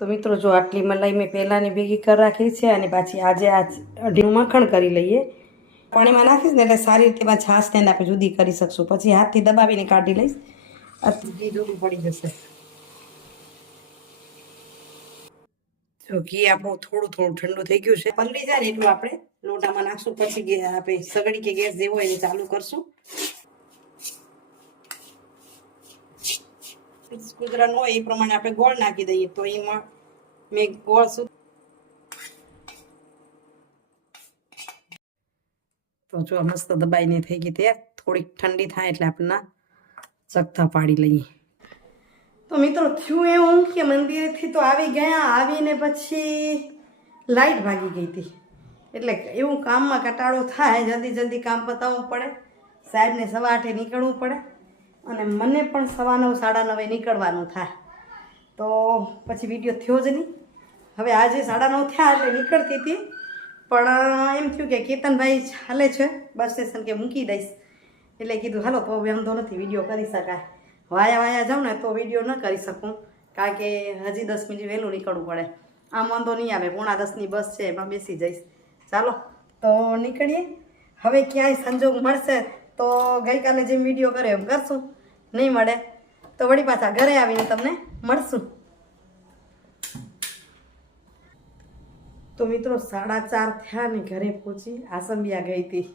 તો મિત્રો જો આટલી મલાઈ મેં પહેલાંની ભેગી કરી રાખી છે અને પાછી આજે આ અઢીનું મખણ કરી લઈએ. પાણીમાં નાખીશ ને એટલે સારી રીતે એમાં છાશને આપણે જુદી કરી શકશું. પછી હાથથી દબાવીને કાઢી લઈશ. ઘી જુદું પડી જશે. જો ઘી આપણું થોડું થોડું ઠંડુ થઈ ગયું છે. પલળી જાય ને એટલું આપણે લોટામાં નાખશું. પછી આપણે સગડી કે ગેસ જેવો એને ચાલુ કરશું. કુદરત હોય એ પ્રમાણે આપણે ગોળ નાખી દઈએ. તો એમાં મેં ગોળ તો જો મસ્ત દબાઈને થઈ ગઈ તૈયાર. થોડીક ઠંડી થાય એટલે આપણે ચકથા પાડી લઈએ. તો મિત્રો થયું એવું કે મંદિરેથી તો આવી ગયા. આવીને પછી લાઈટ ભાગી ગઈ હતી. એટલે એવું કામમાં કટાળો થાય. જલ્દી જલ્દી કામ પતાવવું પડે. સાહેબને 8:15 નીકળવું પડે અને મને પણ 9:15 9:30 નીકળવાનું થાય. તો પછી વિડીયો થયો જ નહીં. હવે આજે 9:30 થયા એટલે નીકળતી હતી. પણ એમ થયું કે કેતનભાઈ ચાલે છે બસ સ્ટેશન કે મૂકી દઈશ. એટલે કીધું હાલો તો વાંધો નથી, વિડીયો કરી શકાય. વાયા જાઉં ને તો વિડીયો ન કરી શકું, કારણ કે હજી 10 મિનિટ વહેલું નીકળવું પડે. આમ વાંધો નહીં આવે. 9:45ની બસ છે, એમાં બેસી જઈશ. ચાલો તો નીકળીએ. હવે ક્યાંય સંજોગ મળશે તો ગઈકાલે જેમ વિડીયો કર્યો એમ કરશું. નહીં મળે તો વળી પાછા ઘરે આવીને તમને મળશું. તો મિત્રો 4:30 થયા ને ઘરે પહોંચી. આસંબિયા ગઈ હતી.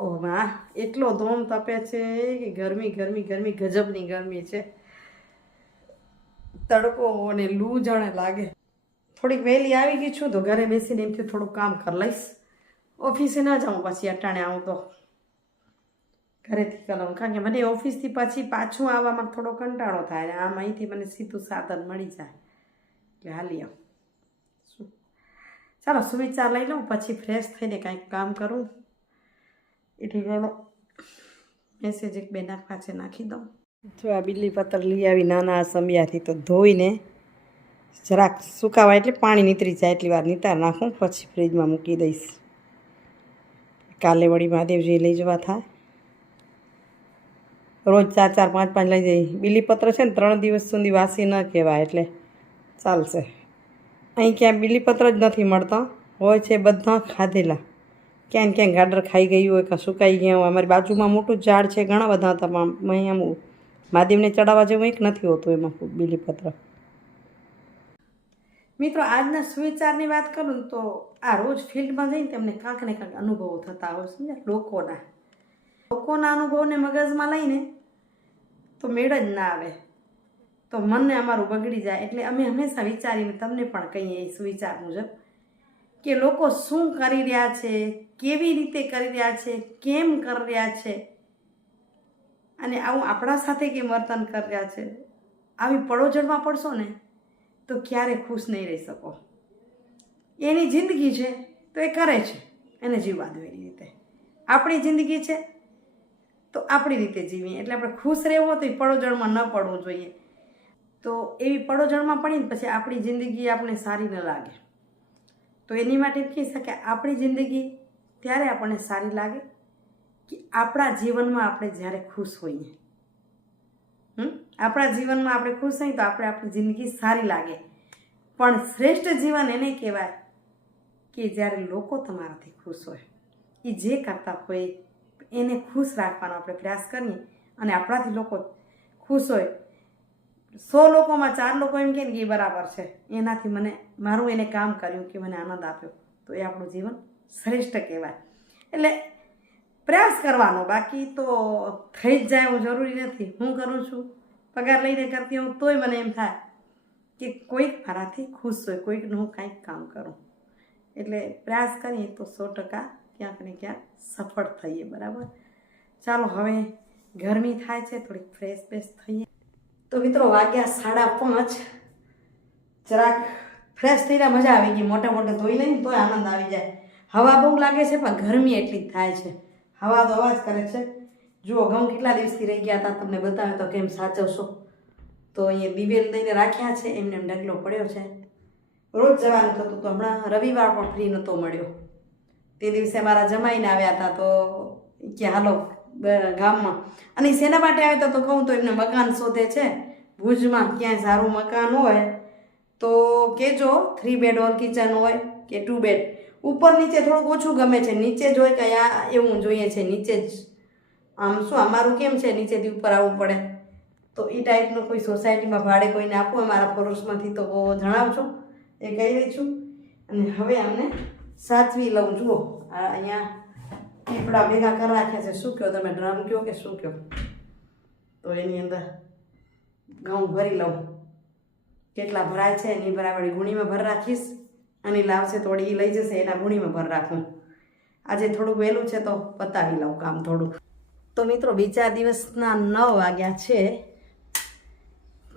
ઓહ માં એટલો ધોમ તપે છે કે ગરમી ગરમી ગરમી ગજબની ગરમી છે. તડકો અને લૂ જાણે લાગે. થોડીક વહેલી આવી ગઈ છું તો ઘરે બેસીને એમથી થોડુંક કામ કરી લઈશ. ઓફિસે ના જાઉં પછી અટાણે આવું તો ઘરેથી કરું, કારણ કે મને ઓફિસથી પછી પાછું આવવામાં થોડો કંટાળો થાય. આમ અહીંથી મને સીધું સાધન મળી જાય એટલે હાલી આવું. શું ચાલો સુવિચાર લઈ લઉં, પછી ફ્રેશ થઈને કાંઈક કામ કરું. એટલે ચાલો મેસેજ 1-2 નાખવા છે, નાખી દઉં. જો આ બીલીપત્ર લઈ આવી નાના આસંબિયાથી, તો ધોઈને જરાક સુકાવા એટલે પાણી નીતરી જાય એટલી વાર નીતાર નાખું, પછી ફ્રીજમાં મૂકી દઈશ. કાલે વળી મહાદેવજી લઈ જવા થાય. રોજ 4-4 5-5 લઈ જઈ. બીલીપત્ર છે ને 3 દિવસ સુધી વાસી ન કહેવાય એટલે ચાલશે. અહીં ક્યાં બીલીપત્ર જ નથી મળતા, હોય છે બધા ખાધેલા. ક્યાંય ક્યાંય ગાડર ખાઈ ગયું હોય, કાં સુકાઈ ગયા હોય. અમારી બાજુમાં મોટું ઝાડ છે, ઘણા બધા હતા, પણ અહીંયા મહાદેવને ચડાવવા જેવું એક નથી હોતું એમાં બીલીપત્ર. મિત્રો આજના સુવિચારની વાત કરું તો આ રોજ ફિલ્ડમાં જઈને તેમને કાંક ને કાંક અનુભવો થતા હોય, સમજ્યા? લોકોના અનુભવને મગજમાં લઈને તો મેળ જ ના આવે, તો મનને અમારું બગડી જાય. એટલે અમે હંમેશા વિચારીને તમને પણ કહીએ એ સુવિચાર મુજબ કે લોકો શું કરી રહ્યા છે, કેવી રીતે કરી રહ્યા છે, કેમ કરી રહ્યા છે, અને આવું આપણા સાથે કેમ વર્તન કરી રહ્યા છે. આવી પડોજણમાં પડશો ને તો ક્યારે ખુશ નહીં રહી શકો. એની જિંદગી છે તો એ કરે છે, એને જીવવા દો એની રીતે. આપણી જિંદગી છે તો આપણી રીતે જીવીએ. એટલે આપણે ખુશ રહેવું હોય તો એ પડોજણમાં ન પડવું જોઈએ. તો એવી પડોજણમાં પડીને પછી આપણી જિંદગી આપણે સારી ન લાગે. તો એની માટે કહી શકાય આપણી જિંદગી ત્યારે આપણને સારી લાગે કે આપણા જીવનમાં આપણે જ્યારે ખુશ હોઈએ. આપણા જીવનમાં આપણે ખુશ હોઈએ તો આપણી જિંદગી સારી લાગે. પણ શ્રેષ્ઠ જીવન એને કહેવાય કે જ્યારે લોકો તમારાથી ખુશ હોય. એ જે કરતા હોય એને ખુશ રાખવાનો આપણે પ્રયાસ કરીએ અને આપણાથી લોકો ખુશ હોય. 100 લોકોમાં 4 લોકો એમ કહે ને કે એ બરાબર છે, એનાથી મારું એને કામ કર્યું કે મને આનંદ આપ્યો, તો એ આપણું જીવન શ્રેષ્ઠ કહેવાય. એટલે પ્રયાસ કરવાનો, બાકી તો થઈ જ જાય એવું જરૂરી નથી. હું કરું છું, પગાર લઈને કરતી હોઉં તોય મને એમ થાય કે કોઈક મારાથી ખુશ હોય, કોઈકનું હું કાંઈક કામ કરું. એટલે પ્રયાસ કરીએ તો 100% ક્યાંક ને ક્યાંક સફળ થઈએ. બરાબર? ચાલો હવે ગરમી થાય છે, થોડીક ફ્રેશ થઈએ. તો મિત્રો વાગ્યા 5:30. જરાક ફ્રેશ થઈને મજા આવી ગઈ. મોટા ધોઈ લઈને તોય આનંદ આવી જાય. હવા બહુ લાગે છે પણ ગરમી એટલી જ થાય છે. હવા તો અવાજ કરે છે. જુઓ ઘઉં કેટલા દિવસથી રહી ગયા હતા, તમને બતાવ્યો તો કેમ સાચવશો. તો અહીંયા દિવેલ દઈને રાખ્યા છે, એમને ડગલો પડ્યો છે. રોજ જવાનું થતું તો હમણાં રવિવાર પણ ફ્રી નહોતો મળ્યો. તે દિવસે મારા જમાઈને આવ્યા હતા તો કે હાલો ગામમાં. અને શેના માટે આવ્યા હતા તો કહું તો એમને મકાન શોધે છે ભુજમાં. ક્યાંય સારું મકાન હોય તો કહેજો 3 બેડ ઓર કિચન હોય કે 2 બેડ. ઉપર નીચે થોડુંક ઓછું ગમે છે, નીચે જ હોય કે આ એવું જોઈએ છે નીચે જ. આમ શું અમારું કેમ છે નીચેથી ઉપર આવવું પડે, તો એ ટાઈપનું કોઈ સોસાયટીમાં ભાડે કોઈને આપવું હોય મારા પડોશમાંથી તો જણાવજો, એ કહી રહી છું. અને હવે અમને સાચવી લઉં. જુઓ આ અહીંયા પીપળા ભેગા કરી રાખ્યા છે. શું કહો તમે, ડ્રમ કહો કે શું કહો? તો એની અંદર ઘઉં ભરી લઉં. કેટલા ભરાય છે એની બરાબર ગુણીમાં ભર રાખીશ. અને લાવશે થોડી લઈ જશે, એના ગુણીમાં ભર રાખું. આજે થોડુંક વહેલું છે તો પતાવી લઉં કામ થોડુંક. તો મિત્રો બીજા દિવસના 9 વાગ્યા છે.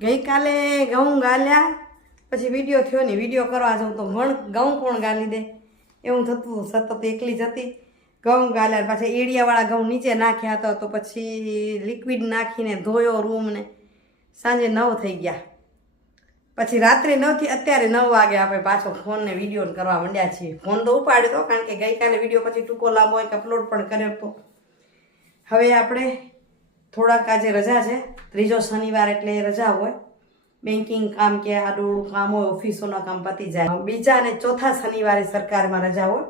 ગઈકાલે ઘઉં ગાલ્યા પછી વિડીયો થયો નહીં. વિડીયો કરવા જાઉં તો ઘઉં કોણ ગાલી દે એવું થતું. સતત એકલી જ હતી. ઘઉં ગાલ્યા પાછા એડિયાવાળા ઘઉં નીચે નાખ્યા હતા, તો પછી લિક્વિડ નાખીને ધોયો રૂમને. સાંજે 9 થઈ ગયા. પછી રાત્રે 9 થી અત્યારે 9 વાગે આપણે પાછો ફોનને વિડીયો કરવા માંડ્યા છીએ. ફોન તો ઉપાડ્યો હતો કારણ કે ગઈકાલે વિડીયો પછી ટૂંકો લાંબો એક અપલોડ પણ કર્યો હતો. હવે આપણે થોડાક આજે રજા છે, ત્રીજો શનિવાર એટલે રજા હોય. બેન્કિંગ કામ કે આડું કામ હોય, ઓફિસોના કામ પતી જાય. બીજા અને ચોથા શનિવારે સરકારમાં રજા હોય,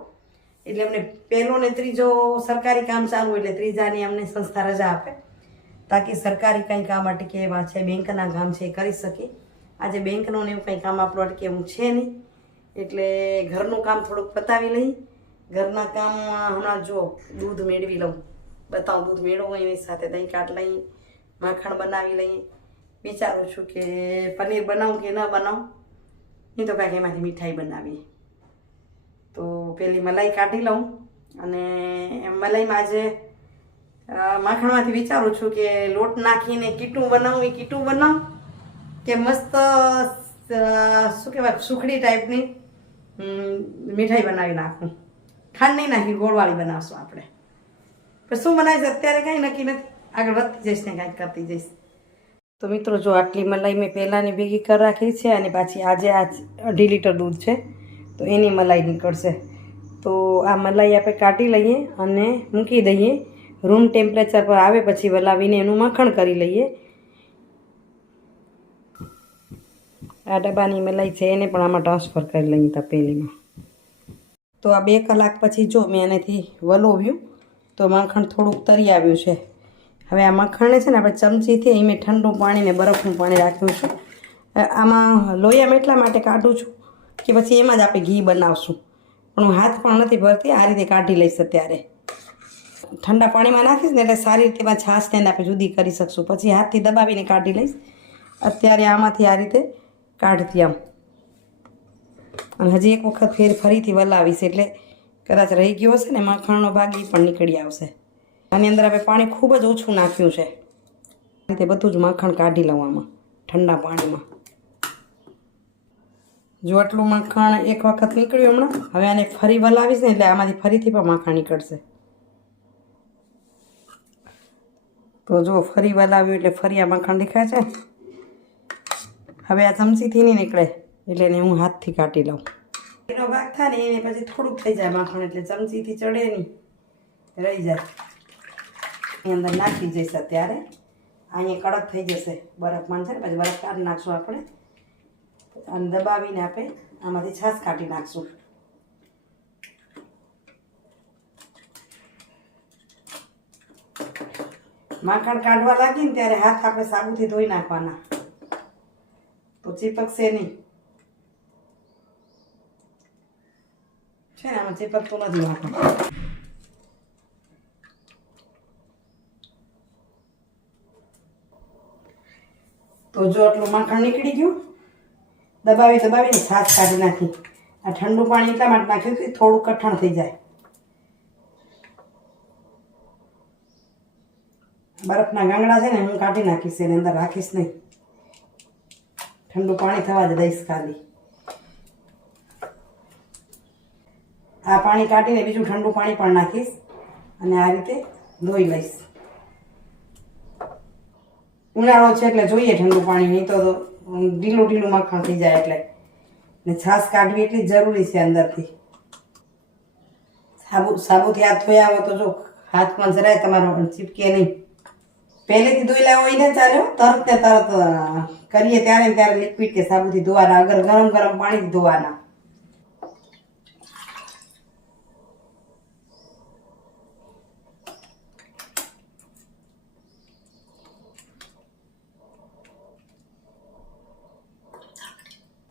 એટલે અમને પહેલો ને ત્રીજો સરકારી કામ ચાલુ એટલે ત્રીજાની અમને સંસ્થા રજા આપે, તાકી સરકારી કંઈ કામ અટકે એવા છે, બેંકના કામ છે એ કરી શકીએ. આજે બેંકનું ને એવું કંઈ કામ આપણું અટકે એવું છે નહીં, એટલે ઘરનું કામ થોડુંક પતાવી લઈ. ઘરના કામમાં હમણાં જો દૂધ મેળવી લઉં, બતાવું દૂધ મેળવું, એની સાથે દહીં કાઢ લઈ, માખણ બનાવી લઈએ. વિચારું છું કે પનીર બનાવું કે ન બનાવું, નહીં તો કાંઈક એમાંથી મીઠાઈ બનાવીએ. તો પેલી મલાઈ કાઢી લઉં. અને મલાઈમાં આજે માખણમાંથી વિચારું છું કે લોટ નાખીને કીટું બનાવું. એ કીટું બનાવું કે મસ્ત શું કહેવાય સુખડી ટાઈપની મીઠાઈ બનાવી નાખું. ખાંડ નહીં નાખી, ગોળવાળી બનાવશું આપણે. પણ શું બનાવીશ અત્યારે કાંઈ નક્કી નથી, આગળ વધતી જઈશ ને કાંઈક કરતી જઈશ. તો મિત્રો જો આટલી મલાઈ મેં પહેલાંની ભેગી કરી રાખી છે, અને પાછી આજે આ 2.5 લીટર દૂધ છે તો એની મલાઈ નીકળશે. તો આ મલાઈ આપણે કાઢી લઈએ અને મૂકી દઈએ. રૂમ ટેમ્પરેચર પર આવે પછી વલાવીને એનું માખણ કરી લઈએ. આ ડબ્બાની મલાઈ છે એને પણ આમાં ટ્રાન્સફર કરી લઈએ તપેલીમાં. તો આ 2 કલાક પછી જો મેં એનેથી વલોવ્યું તો માખણ થોડુંક તરી આવ્યું છે. હવે આ માખણને છે ને આપણે ચમચીથી અહીં મેં ઠંડુ પાણી ને બરફનું પાણી રાખ્યું છે. આમાં લોહીમાં એટલા માટે કાઢું છું કે પછી એમાં જ આપણે ઘી બનાવશું. પણ હું હાથ પણ નથી ભરતી, આ રીતે કાઢી લઈશ. અત્યારે ઠંડા પાણીમાં નાખીશ ને એટલે સારી રીતે એમાં છાશ થઈને આપણે જુદી કરી શકશું. પછી હાથથી દબાવીને કાઢી લઈશ. અત્યારે આમાંથી આ રીતે કાઢતી આમ, અને હજી એક વખત ફરીથી વલાવીશ એટલે કદાચ રહી ગયો હશે ને માખણનો ભાગ એ પણ નીકળી આવશે. આની અંદર આપણે પાણી ખૂબ જ ઓછું નાખ્યું છે. આ રીતે બધું જ માખણ કાઢી લઉં આમાં ઠંડા પાણીમાં. જો આટલું માખણ એક વખત નીકળ્યું હમણાં, હવે આને ફરી વલાવીશ ને એટલે આમાંથી ફરીથી પણ માખણ નીકળશે. તો જો ફરી વલાવ્યું એટલે ફરી આ માખણ દેખાય છે. હવે આ ચમચીથી નહીં નીકળે એટલે એને હું હાથથી કાઢી લઉં. એનો ભાગ થાય ને એને પછી થોડુંક થઈ જાય માખણ, એટલે ચમચીથી ચડે નહીં, રહી જાય. એની અંદર નાખી જઈશ અત્યારે. અહીંયા કડક થઈ જશે બરફમાં છે ને, પછી બરફ કાઢી નાખશું આપણે. અને દબાવીને આપણે આમાંથી છાશ કાઢી નાખશું. માખણ કાઢવા લાગીને ત્યારે હાથ આપણે સાબુથી ધોઈ નાખવાના, તો ચીપકશે નહીં. છે ને આમાં ચીપકતું નથી માખણ. તો જો આટલું માખણ નીકળી ગયું, દબાવીને છાશ કાઢી નાખી. આ ઠંડુ પાણી એટલા માટે નાખ્યું કે થોડું કઠણ થઈ જાય. બરફના ગાંગડા છે ને હું કાઢી નાખીશ, એની અંદર રાખીશ નહીં. ઠંડુ પાણી થવા જ દઈશ ખાલી. આ પાણી કાઢીને બીજું ઠંડુ પાણી પણ નાખીશ અને આ રીતે ધોઈ લઈશ. ઉનાળો છે એટલે જોઈએ ઠંડુ પાણી, નહીં તો ઢીલું માખણ થઈ જાય. એટલે ને છાશ કાઢવી એટલી જરૂરી છે અંદરથી. સાબુથી હાથ ધોયા હોય તો જો હાથમાં જરાય તમારો ચીપકે નહીં. પહેલેથી ધોયેલા હોય ને ચાલ્યો તરત ને તરત કરીએ ત્યારે ને ત્યારે લિક્વિડ કે સાબુથી ધોવાના, અગર ગરમ ગરમ પાણીથી ધોવાના.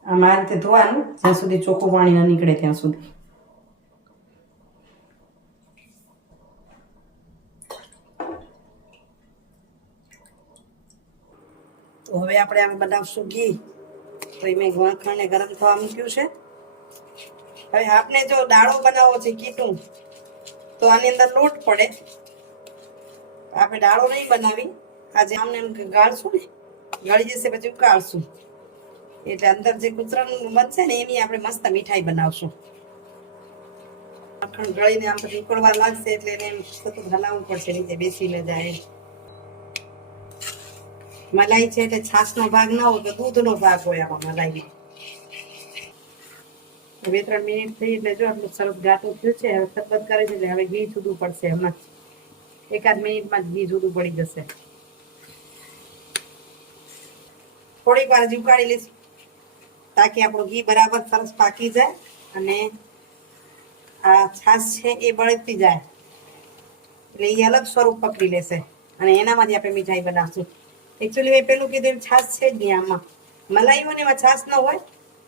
આમ આ રીતે ધોવાનું જ્યાં સુધી ચોખ્ખું પાણી ન નીકળે ત્યાં સુધી. તો હવે આપણે આમ બનાવશું ઘી. તો મેં માખણને ગરમ થવા મૂક્યું છે. હવે આપણે જો દાળો બનાવવો છે કીટું, તો આની અંદર લોટ પડે. આપણે દાળો નહીં બનાવી, આજે આમને એમ ગાળશું ને, ગળી જશે પછી ઉકાળશું, એટલે અંદર જે કૂતરાનું બનશે ને એની આપણે મસ્ત મીઠાઈ બનાવશું. માખણ ગળીને આમ પછી ઉકળવા લાગશે એટલે એને સતત હલાવવું પડશે, નીચે બેસી ન જાય. મલાઈ છે એટલે છાશનો ભાગ ના હોય તો દૂધનો ભાગ હોય આમાં મલાઈમાં. 2-3 મિનિટ થઈ એટલે જો આટલું સરસ ઘાટું થયું છે. હવે સરબત કરે છે એટલે હવે ઘી જુદું પડશે. હમણાં 1-8 મિનિટમાં જ ઘી જુદું પડી જશે. થોડીક વાર હજી ઉકાળી લઈશું તાકી આપણું ઘી બરાબર સરસ પાકી જાય અને આ છાશ છે એ બળતી જાય, એટલે એ અલગ સ્વરૂપ પકડી લેશે અને એનામાંથી આપણે મીઠાઈ બનાવશું. એકચ્યુઅલી મેં પેલું કીધું છાશ છે જ નહીં આમાં. મલાઈ હોય ને એમાં છાશ ન હોય.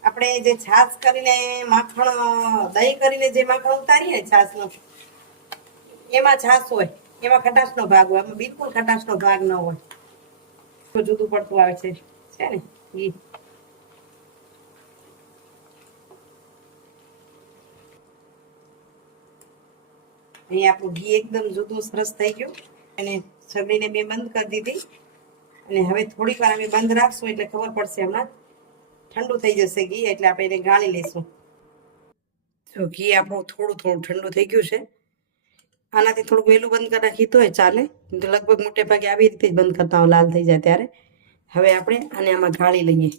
આપણે જે છાશ કરીને માખણ દહીં કરીને જે માખણ ઉતારીએ છાશનો, એમાં છાશ હોય, એમાં ખટાશનો ભાગ હોય. આમાં બિલકુલ ખટાશનો ભાગ ન હોય. તો જુદું પડતું આવે છે ને ઘી. અહીંયા આપણું ઘી એકદમ જુદું સરસ થઈ ગયું અને સગડીને મેં બંધ કરી દીધી. અને હવે થોડીક વાર અમે બંધ રાખશું એટલે ખબર પડશે. હમણાં ઠંડુ થઈ જશે ઘી એટલે આપણે એને ગાળી લઈશું. જો ઘી આપણું થોડું ઠંડુ થઈ ગયું છે. આનાથી થોડુંક વહેલું બંધ કરી નાખી તોય ચાલે, લગભગ મોટે ભાગે આવી રીતે જ બંધ કરતા લાલ થઈ જાય ત્યારે. હવે આપણે આને આમાં ગાળી લઈએ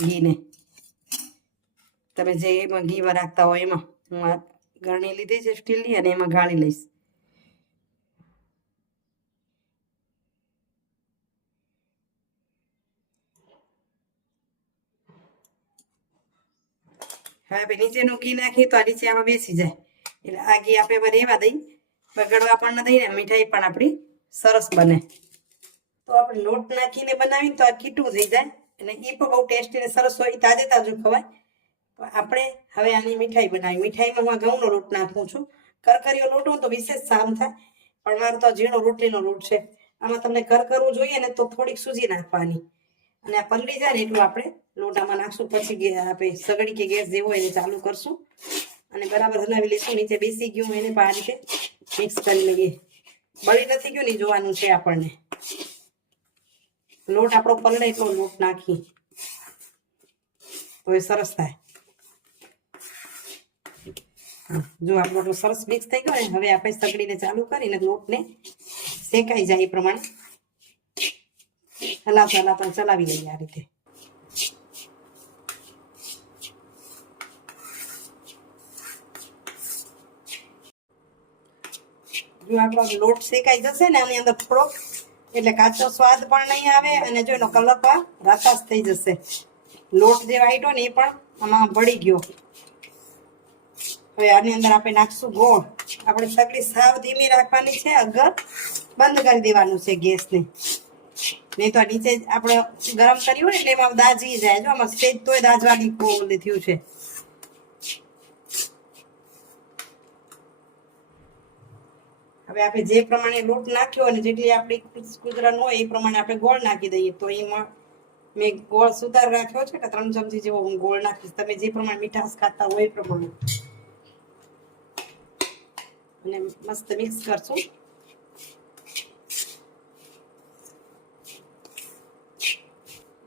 ઘીને. તમે જે એમાં ઘીમાં રાખતા હોય એમાં હું આ ગરણી લીધી છે સ્ટીલની અને એમાં ગાળી લઈશ. હવે આપણે નીચેનું ઘી નાખીએ તો આ નીચે આમાં બેસી જાય, એટલે આ ઘી આપણે રહેવા દઈ, બગડવા પણ ન દઈએ, મીઠાઈ પણ આપણી સરસ બને. તો આપણે લોટ નાખીને બનાવીને તો આ કીટું થઈ જાય અને એ પણ બહુ ટેસ્ટી અને સરસ હોય, તાજે તાજું ખવાય. આપણે હવે આની મીઠાઈ બનાવી. મીઠાઈમાં હું ઘઉંનો લોટ નાખું છું. કરકરીયો લોટ હોય તો વિશેષ સારું થાય, પણ મારો તો ઝીણો રોટલીનો લોટ છે. આમાં તમને કરકરવું જોઈએ ને તો થોડીક સૂજી નાખવાની અને આ પલળી જાય ને એટલું આપણે લોટ આમાં નાખશું. પછી આપણે સગડી કે ગેસ જેવો એને ચાલુ કરશું અને બરાબર હલાવી લઈશું. નીચે બેસી ગયું એને પણ આ રીતે મિક્સ કરી લઈએ. બળી નથી ગયું ને જોવાનું છે આપણને. લોટ આપણો પલળે એટલો લોટ નાખી તો એ સરસ થાય. જો આપણો તો સરસ મિક્સ થઈ ગયો ને હવે આપણે સગડીને ચાલુ કરીને લોટને શેકાઈ જાય એ પ્રમાણે હલાવતા હલાવતા ચલાવી લઈએ આ રીતે. જો આપણો લોટ શેકાઈ જશે ને આની અંદર થોડોક, એટલે કાચો સ્વાદ પણ નહીં આવે અને જો એનો કલર પણ રાતાશ થઈ જશે. લોટ જે વાઈટો ને એ પણ આમાં ભળી ગયો. હવે આની અંદર આપણે નાખશું ગોળ. આપણે સગડી સાવ ધીમી રાખવાની છે, અગર બંધ કરી દેવાનું છે ગેસને, નહીં તો નીચે આપણે ગરમ કર્યું હોય એટલે એમાં દાજી જાય. જો આમાં સ્ટેજ તોય દાજવાની થયું છે. હવે આપણે જે પ્રમાણે લોટ નાખ્યો અને જેટલી આપણી કુતરણ હોય એ પ્રમાણે આપણે ગોળ નાખી દઈએ. તો એમાં મેં ગોળ સુધાર રાખ્યો છે કે 3 ચમચી જેવો હું ગોળ નાખીશ. તમે જે પ્રમાણે મીઠાશ ખાતા હોય એ પ્રમાણે અને મસ્ત મિક્સ કરશું.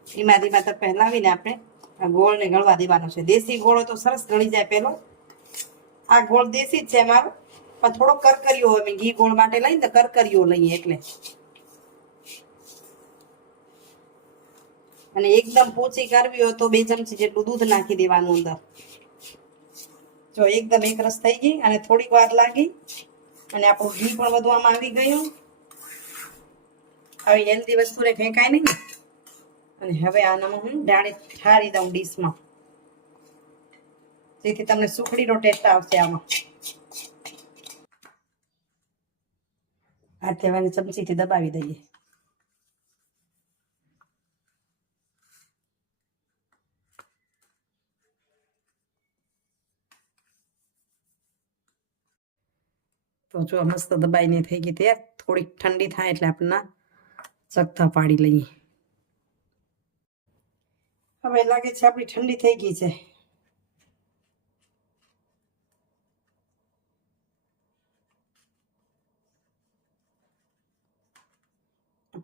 ધીમા ધીમા તપે હલાવીને આપણે આ ગોળને ગળવા દેવાનો છે. દેશી ગોળ તો સરસ ગળી જાય. પેલો આ ગોળ દેશી જ છે મારો, પણ થોડો કરકરિયો હોય. મેં ઘી ગોળ માટે લઈને તો કરકરિયો લઈએ એટલે. અને એકદમ પોચી કરવી હોય તો 2 ચમચી જેટલું દૂધ નાખી દેવાનું અંદર. જો એકદમ એક રસ થઈ ગઈ અને થોડીક વાર લાગી અને આપણું ઘી પણ વધવામાં આવી ગયું. આવી હેલ્ધી વસ્તુને ફેંકાય નહીં ને. અને હવે આનામાં હું ડાળી ઠારી દઉં ડીશમાં, જેથી તમને સુખડીનો ટેસ્ટ આવશે આમાં. આ તેવાને ચમચીથી દબાવી દઈએ. તો જો મસ્ત દબાઈને થઈ ગઈ તૈયાર. થોડીક ઠંડી થાય એટલે આપણે ચકથા પાડી લઈએ. હવે લાગે છે આપણી ઠંડી થઈ ગઈ છે.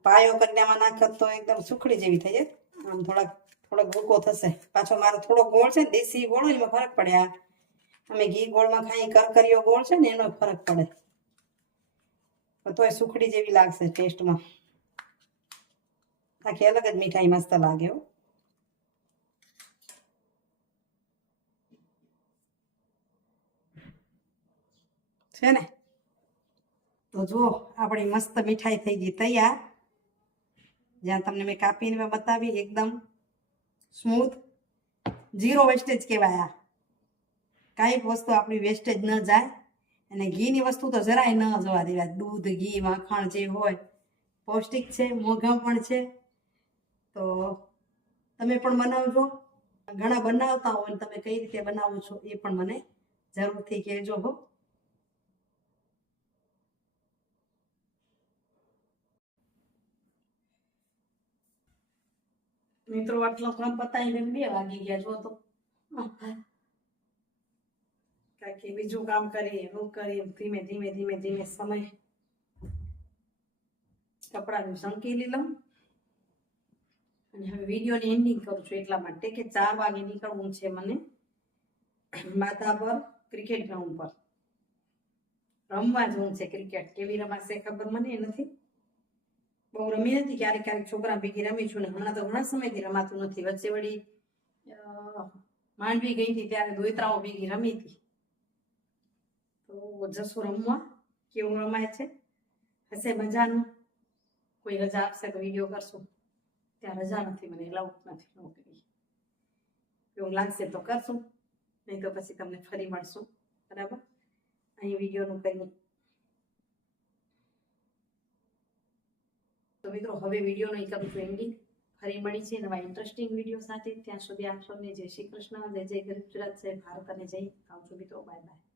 પાયો કરીને આમાં નાખત તો એકદમ સુખડી જેવી થઈ જાય. આમ થોડોક ભૂકો થશે. પાછો મારો થોડો ગોળ છે ને, દેશી ગોળ હોય એમાં ફરક પડે. આ અમે ઘી ગોળમાં ખાઈ, કરકરીયો ગોળ છે ને એનો ફરક પડે, તોય સુખડી જેવી લાગશે ટેસ્ટમાં. આખી અલગ જ મીઠાઈ મસ્ત લાગે હો. છે ને? તો જો આપણી મસ્ત મીઠાઈ થઈ ગઈ તૈયાર. જ્યાં તમને મેં કાપીને બતાવી, એકદમ સ્મૂથ, ઝીરો વેસ્ટેજ કહેવાય. આ કાંઈક વસ્તુ આપણી વેસ્ટેજ ન જાય. અને ઘીની વસ્તુ તો જરાય ન જવા દેવાય. દૂધ, ઘી, માખણ જે હોય પૌષ્ટિક છે, મોંઘા પણ છે. તો તમે પણ બનાવજો. ઘણા બનાવતા હોય, તમે કઈ રીતે બનાવો છો એ પણ મને જરૂરથી કહેજો હો. મિત્રો આટલો કામ પતાવીને 2 વાગી ગયા. જો તો કાંઈક બીજું કામ કરીએ, હું કરીએ, ધીમે ધીમે સમય કપડાનું સંકેલી લઉં. અને હવે વિડીયોની એન્ડિંગ કરું છું એટલા માટે કે 4 વાગે નીકળવું છે મને માતા પર, ક્રિકેટ ગ્રાઉન્ડ પર રમવા જવું છે. ક્રિકેટ કેવી રમાશે ખબર મને નથી. બહુ રમી હતી, ક્યારેક છોકરા ભેગી રમી છું ને હમણાં તો ઘણા સમયથી રમાતું નથી. વચ્ચે વળી માંડવી ગઈ હતી ત્યારે દોયત્રાઓ ભેગી રમી હતી. તો જશું રમવા. કેવું રમાય છે, હશે મજાનું. કોઈ રજા આપશે તો વિડીયો કરશું. ત્યાં રજા નથી, મને એલાઉડ નથી નોકરી. એવું લાગશે તો કરશું, નહીં તો પછી તમને ફરી મળશું. બરાબર? અહીં વિડીયોનું કંઈ. તો મિત્રો હવે વિડીયો નહીં કરું છું એન્ડિંગ. ફરી મળી છે નવા ઇન્ટરેસ્ટિંગ વિડીયો સાથે. ત્યાં સુધી આપ સૌને જય શ્રી કૃષ્ણ, જય જય ગરીબ ગુજરાત, જય ભારત અને જય. આવજો મિત્રો, બાય બાય.